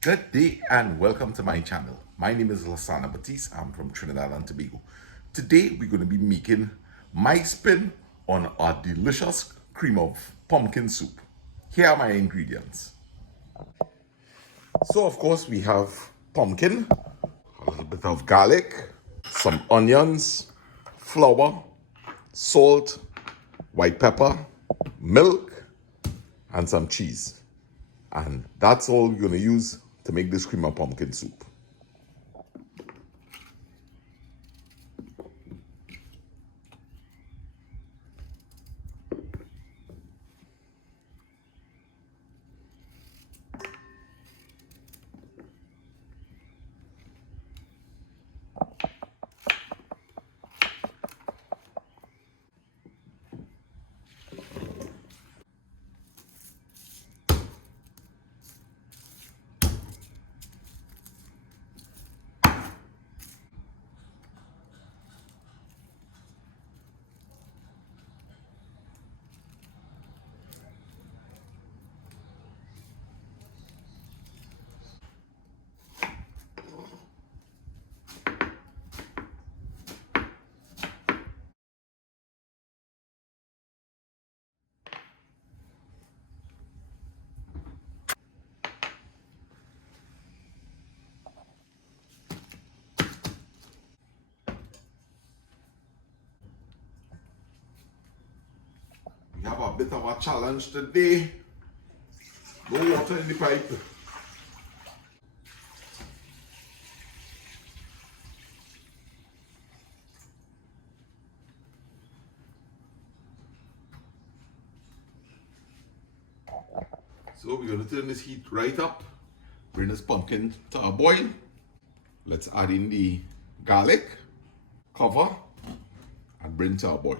Good day and welcome to my channel. My name is Lasana Batiste. I'm from Trinidad and Tobago. Today we're going to be making my spin on our delicious cream of pumpkin soup. Here are my ingredients. So of course we have pumpkin, a little bit of garlic, some onions, flour, salt, white pepper, milk, and some cheese. And that's all we're going to use to make this cream of pumpkin soup. We have a bit of a challenge today. No water in the pipe. So we're going to turn this heat right up. Bring this pumpkin to a boil. Let's add in the garlic. Cover and bring to a boil.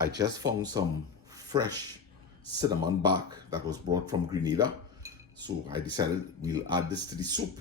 I just found some fresh cinnamon bark that was brought from Grenada. So I decided we'll add this to the soup.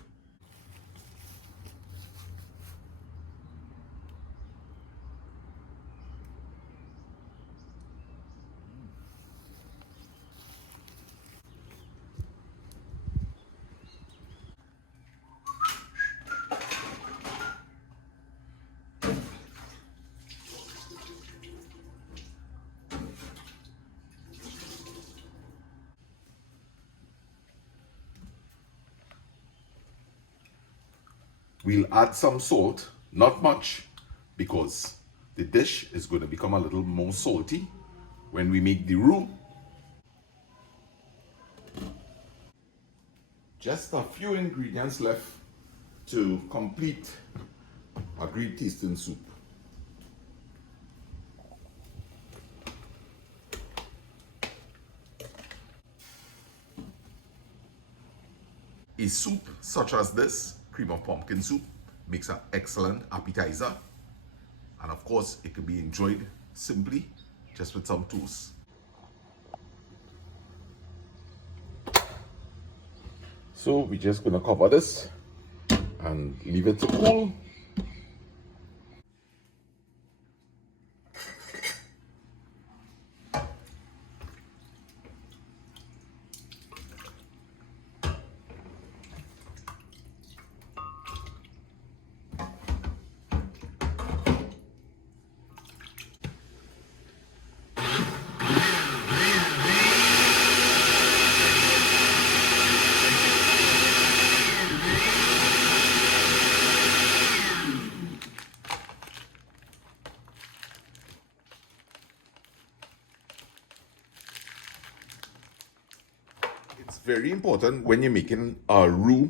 We'll add some salt, not much, because the dish is going to become a little more salty when we make the roux. Just a few ingredients left to complete a great tasting soup. A soup such as this, cream of pumpkin soup, makes an excellent appetizer. And of course, it can be enjoyed simply just with some toast. So we're just going to cover this and leave it to cool. It's very important when you're making a roux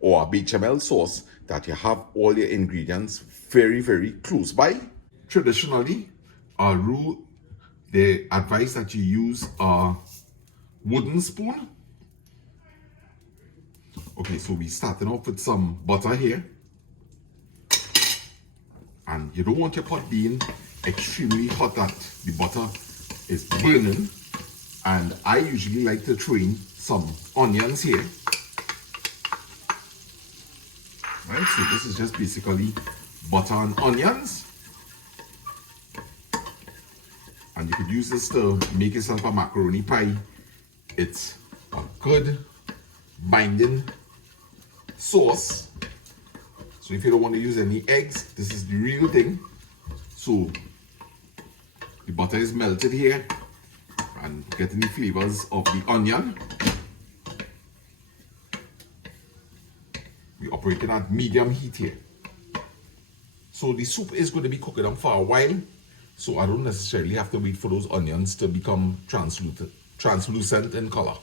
or a bechamel sauce that you have all your ingredients very, very close by. Traditionally, a roux, they advise that you use a wooden spoon. Okay, so we're starting off with some butter here. And you don't want your pot being extremely hot that the butter is burning. And I usually like to throw in some onions here. Right, so this is just basically butter and onions. And you could use this to make yourself a macaroni pie it's a good binding sauce. So if you don't want to use any eggs, this is the real thing. So the butter is melted here and getting the flavors of the onion. We're operating at medium heat here. So the soup is going to be cooking up for a while. So I don't necessarily have to wait for those onions to become translucent in color.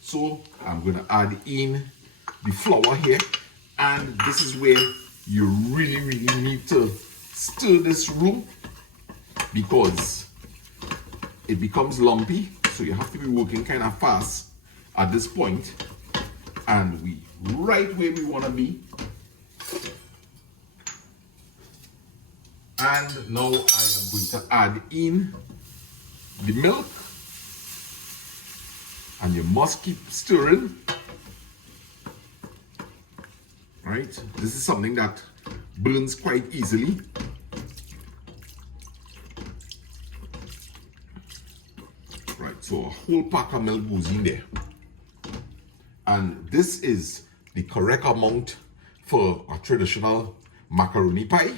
So I'm going to add in the flour here. And this is where you really need to stir this roux because it becomes lumpy. So you have to be working kind of fast at this point. And we right where we want to be. And now I am going to add in the milk. And you must keep stirring. Right? This is something that burns quite easily. Right, so a whole pack of milk goes in there. And this is the correct amount for a traditional macaroni pie.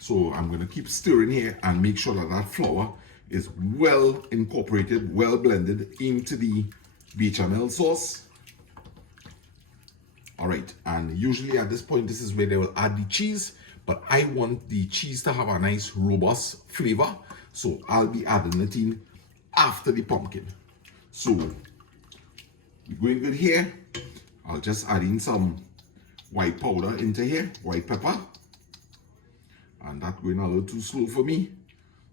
So I'm going to keep stirring here and make sure that that flour is well incorporated, well blended into the bechamel sauce. All right, and usually at this point, this is where they will add the cheese, but I want the cheese to have a nice robust flavor. So I'll be adding it in after the pumpkin. So we're going good here. I'll just add in some white powder into here, white pepper. And that's going a little too slow for me.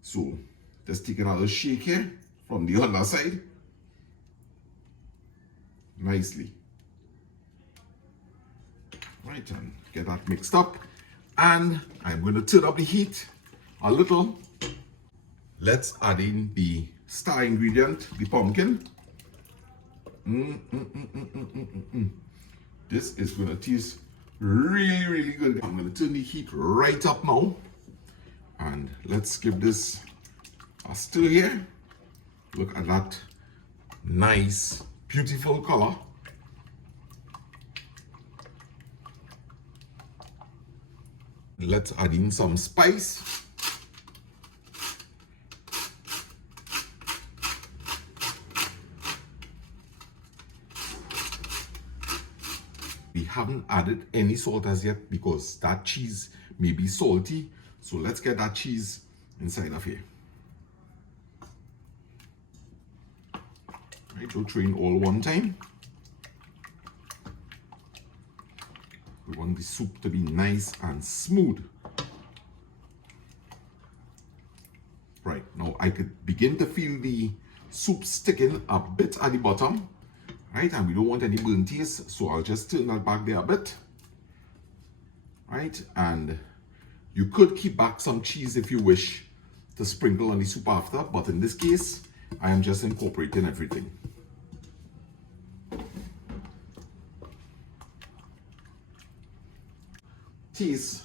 So just taking a little shake here from the other side. Nicely. Right, and get that mixed up. And I'm going to turn up the heat a little. Let's add in the star ingredient, the pumpkin. This is going to taste really good. I'm going to turn the heat right up now. And let's give this a stir here. Look at that nice, beautiful color. Let's add in some spice. We haven't added any salt as yet because that cheese may be salty. So let's get that cheese inside of here. Right, we'll train all one time. We want the soup to be nice and smooth. Right, now I could begin to feel the soup sticking a bit at the bottom. Right, and we don't want any burnt taste, so I'll just turn that back there a bit. Right, and you could keep back some cheese if you wish to sprinkle on the soup after, but in this case, I am just incorporating everything. Taste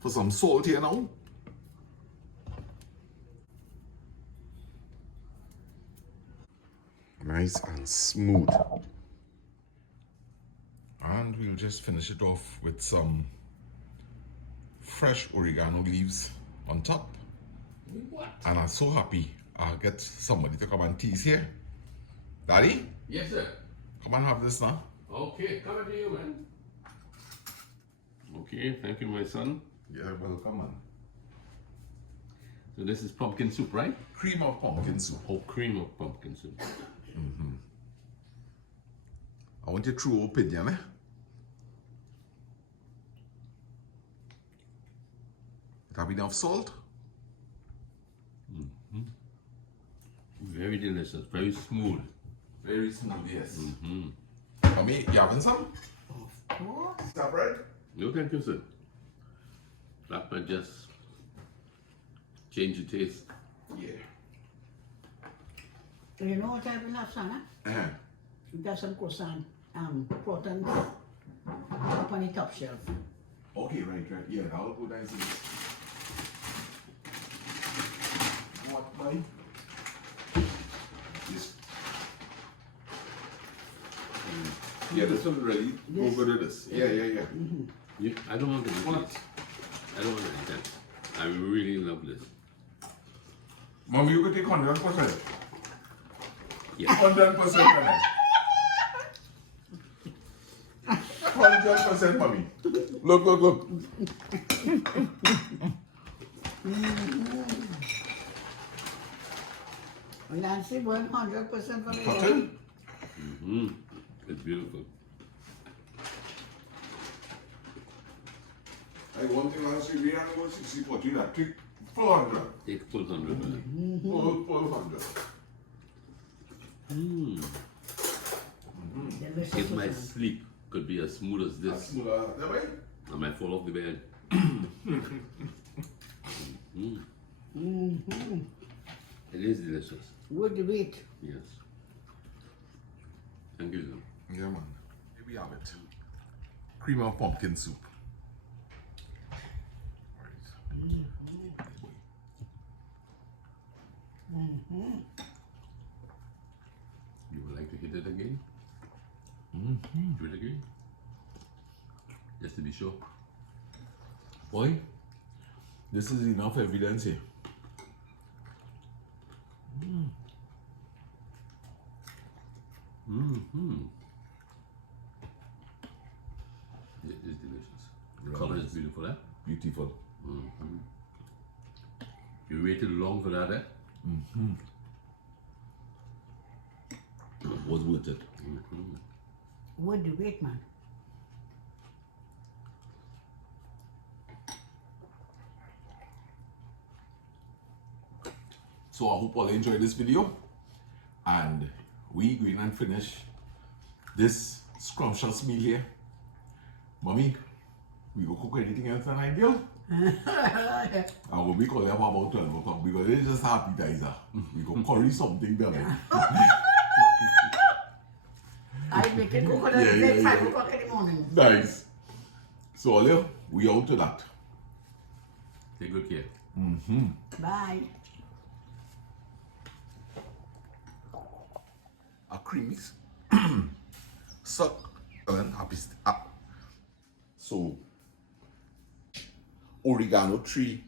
for some salt here now. Nice and smooth. And we'll just finish it off with some fresh oregano leaves on top. What? And I'm so happy I'll get somebody to come and tease here. Daddy? Yes, sir. Come and have this now. Okay, come to you, man. Okay, thank you, my son. Yeah, welcome, man. So this is pumpkin soup, right? Cream of pumpkin soup. Oh, cream of pumpkin soup. I want your true opinion, eh? It have enough salt? Very delicious, very smooth. Very smooth, yes. Mommy, you having some? Of course. Stop bread? No, thank you, sir. That might just change the taste. Yeah. You know what I will have, Sana? Got some croissant, croutons up on the top shelf. Okay, right. Yeah, that'll go nice. What, boy? Yeah, this one really Yes. go good with this. Yeah. I don't want to eat What? this. I don't want to eat that. I really love this. Mommy, you could take 100%. Yeah. 100%, honey. 100%, mommy. Look. Nancy went 100% for the Cotton? Mm. It's beautiful. I one thing I see, we are going 60 40, that take 400. Take full 100. Full 100. Delicious. If my sleep could be as smooth as That's this, smaller, that way? I might fall off the bed. It is delicious. Would you eat? Yes. Thank you, sir. Yeah, man. Here we have it. Cream of pumpkin soup. You would like to hit it again? Do it again? Just to be sure. Boy, this is enough evidence here. It is delicious. The color is beautiful, eh? Beautiful. You waited long for that, eh? Was worth it. Would you eat, man? So I hope all enjoyed this video. And we going and finish this scrumptious meal here. Mommy, we go cook anything else tonight, girl? I will be calling up about 12 o'clock because it's just appetizer. We go curry something there. I make it coconut Yeah, at yeah, 5 yeah. o'clock in the morning. Nice. So Olive, we out to that. Take good care. Bye. A creamy succulent happy so oregano tree